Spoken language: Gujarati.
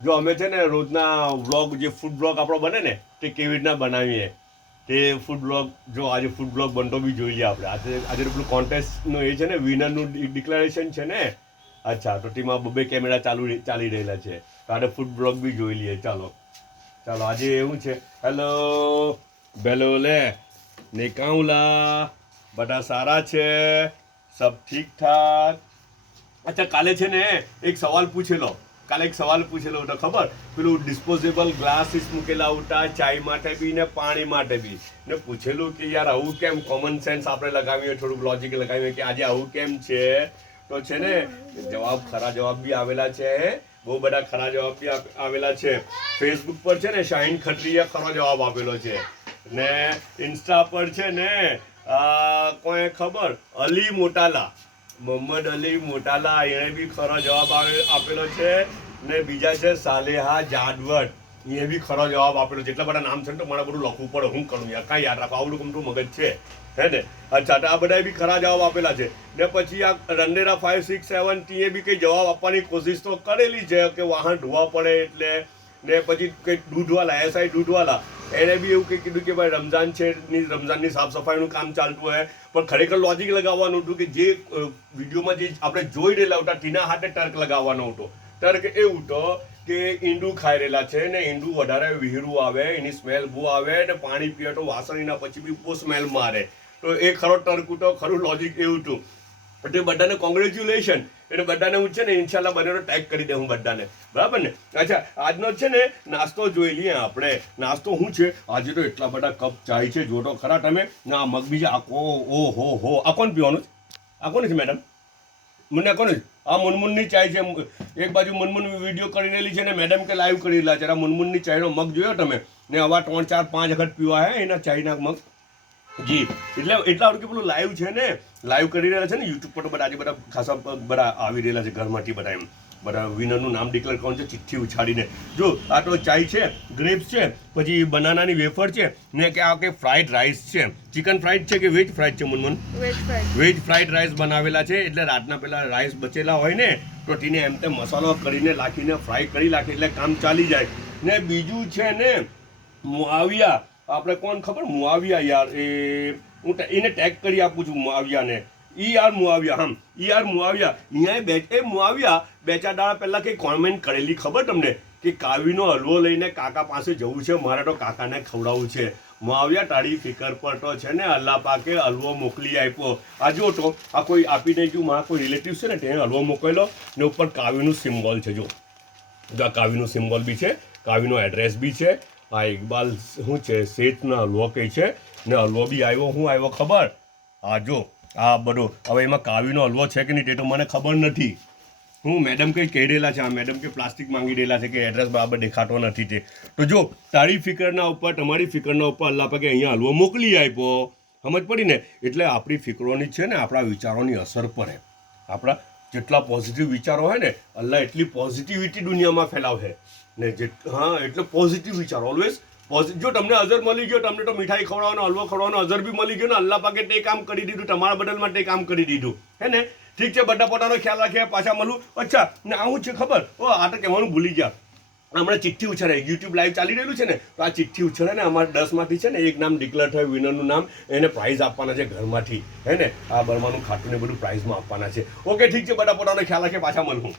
જો અમે છે ને રોજના વ્લોગ જે ફૂડ બ્લોગ આપણો બને ને તે કેવી રીતના બનાવીએ તે ફૂડ બ્લોગ. જો આજે ફૂડ બ્લોગ બનતો બી જોઈ લઈએ આપણે. આજે પેલું કોન્ટેસ્ટનું એ છે ને, વિનરનું ડિક્લેરેશન છે ને. અચ્છા, તો તેમાં બબે કેમેરા ચાલી રહેલા છે, તો આજે ફૂડ બ્લોગ બી જોઈ લઈએ. ચાલો ચાલો, આજે એવું છે. હેલો બેલો લે ને કાઉલા, બધા સારા છે, સબ ઠીક ઠાક. અચ્છા, કાલે છે ને એક સવાલ પૂછેલો હતો ખબર? પેલું ડિસ્પોઝેબલ ગ્લાસીસ મૂકેલા હતા ચાય માટે બી ને પાણી માટે બી. ને પૂછેલું કે યાર આવું કેમ? કોમન સેન્સ આપણે લગાવીએ, થોડુંક લોજિક લગાવીએ કે આજે આવું કેમ છે. તો છે ને ખરા જવાબ બી આવેલા છે. બહુ બધા ખરા જવાબ બી આવેલા છે. ફેસબુક પર છે ને શાહીન ખત્રીએ ખરો જવાબ આપેલો છે. ને ઇન્સ્ટા પર છે ને કોઈ ખબર અલી મોટાલા, મોહમ્મદ અલી મોટાલા, એણે બી ખરો જવાબ આપેલો છે. ને બીજા છે સાલેહા જાદવટ, એ બી ખરો જવાબ આપેલો છે. એટલા બધા નામ છે ને તો મને બધું લખવું પડે. હું કરું યાર, કાંઈ યાદ રાખો, આવડું કમતું મગજ છે હે ને. અચ્છા, તો આ બધા બી ખરા જવાબ આપેલા છે. ને પછી આ રંડેરા 567 એ બી કંઈ જવાબ આપવાની કોશિશ તો કરેલી છે કે વાહન ધોવા પડે એટલે. ને પછી કંઈક દૂધવાલા, એસઆઈ દૂધવાલા, એણે બી એવું કંઈક કીધું કે ભાઈ રમઝાન છે, રમઝાનની સાફ સફાઈનું કામ ચાલતું હોય. પણ ખરેખર લોજિક લગાવવાનું હતું કે જે વિડીયોમાં જે આપણે જોઈ રહેલા હતા તેના હાથે ટર્ક લગાવવાનો હતો. ટર્ક એવું તો કે ઈંડું ખાઈ રહેલા છે ને ઈંડું વધારે વિહીરું આવે, એની સ્મેલ બહુ આવે, ને પાણી પીએ તો વાસણ એના પછી બી બહુ સ્મેલ મારે. તો એ ખરો ટર્ક હતો, ખરું લોજિક એવું હતું. એટલે બધાને કોંગ્રેચ્યુલેશન. એટલે બધાને હું છે ને ઇન્શાલ્લાહ બધાને ટેગ કરી દે હું બધાને, બરાબર ને. અચ્છા, આજનો છે ને નાસ્તો જોઈ લઈએ આપણે. નાસ્તો શું છે આજે? તો એટલા બધા કપ ચાય છે, જો તો ખરા તમે. ના મગ બીજા ઓ હો આ કોણ પીવાનું છે? આ કોણ છે મેડમ? મને કોણ છે? આ મુનમુનની ચાય છે. એક બાજુ મુનમુન વિડીયો કરી રહેલી છે ને મેડમ કે લાઈવ કરી રહેલા છે. આ મુનમુનની ચાયનો મગ જોયો તમે ને? આવા 3 4 5 વખત પીવા હે એના ચાયના મગ. જી, એટલે એટલા આવડું કે પેલું લાઈવ છે ને, લાઈવ કરી રહેલા છે ને યુટ્યુબ પર. તો બધા આજે બધા ખાસા બધા આવી રહેલા છે ઘરમાંથી બધા. એમ બધા વિનરનું નામ ડિક્લેર કરવાનું છે ચિઠ્ઠી ઉછાડીને. જો આ તો ચાય છે, ગ્રેપ્સ છે, પછી બનાનાની વેફર છે, ને કે આ કે ફ્રાઈડ રાઈસ છે. ચિકન ફ્રાઈડ છે કે વેજ ફ્રાઈડ છે મુનમુન? વેજ ફ્રાઈડ રાઈસ બનાવેલા છે. એટલે રાતના પેલા રાઈસ બચેલા હોય ને તો તેને એમ તેમ મસાલો કરીને લાખીને ફ્રાય કરી નાખે એટલે કામ ચાલી જાય. ને બીજું છે ને મુઆવિયા, આપણે કોણ ખબર? મુઆવિયા યાર, હું એને ટેગ કરી આપું છું મુઆવિયાને. મુઆવિયા, મુઆવિયા. અહીંયા મુઆવિયા 2 4 દાડા પહેલા કંઈ કોમેન્ટ કરેલી ખબર તમને કે કાવીનો હલવો લઈને કાકા પાસે જવું છે, મારે તો કાકાને ખવડાવવું છે. મુઆવિયા, તારી ફિકર પર તો છે ને અલ્લાહ પાકે હલવો મોકલી આપ્યો. આ જો તો આ કોઈ આપીને ગયું, મારા કોઈ રિલેટિવ છે ને તેને હલવો મોકલેલો ને ઉપર કાવીનું સિમ્બોલ છે. જો આ કાવીનું સિમ્બોલ બી છે, કાવીનો એડ્રેસ બી છે. આ ઇકબાલ શું છે શેઠનો હલવો કહે છે ને હલવો બી આવ્યો. શું આવ્યો ખબર? આ જો આ બધો. હવે એમાં કાવીનો હલવો છે કે નહીં તે તો મને ખબર નથી. હું મેડમ કંઈ કહી રહેલા છે. આ મેડમ કે પ્લાસ્ટિક માંગી રહેલા છે કે એડ્રેસ બરાબર દેખાતો નથી તે. તો જો તારી ફિકરના ઉપર, તમારી ફિકરના ઉપર અલ્લાહ પાકે અહીંયા હલવો મોકલી આપ્યો. સમજ પડી ને? એટલે આપણી ફિકરોની છે ને આપણા વિચારોની અસર પડે. આપણા જેટલા પોઝિટિવ વિચારો હોય ને, અલ્લાહ એટલી પોઝિટિવિટી દુનિયામાં ફેલાવે ને. એટલે પોઝિટિવ વિચારો ઓલવેઝ. જો તમને અઝર મળી ગયો, તમને તો મીઠાઈ ખવડાવવાનો, હલવો ખવડાવવાનો અઝર બી મળી ગયો ને, અલ્લાહ પાકે તે કામ કરી દીધું, તમારા બદલમાં તે કામ કરી દીધું, હે ને. ઠીક છે, બધા પોતાનો ખ્યાલ રાખીએ, પાછા મળું. અચ્છા, ને આવું છે ખબર? આ તો કહેવાનું ભૂલી ગયા. હમણાં ચિઠ્ઠી ઉછળે, યુટ્યુબ લાઈવ ચાલી રહેલું છે ને, તો આ ચિઠ્ઠી ઉછળે ને અમારે 10માંથી છે ને એક નામ ડિક્લેર થયું, વિનરનું નામ, એને પ્રાઇઝ આપવાના છે ઘરમાંથી, હે ને. આ બરમાનું ખાતું ને બધું પ્રાઇઝમાં આપવાના છે. ઓકે, ઠીક છે, બધા પોતાનો ખ્યાલ રાખીએ, પાછા મળું.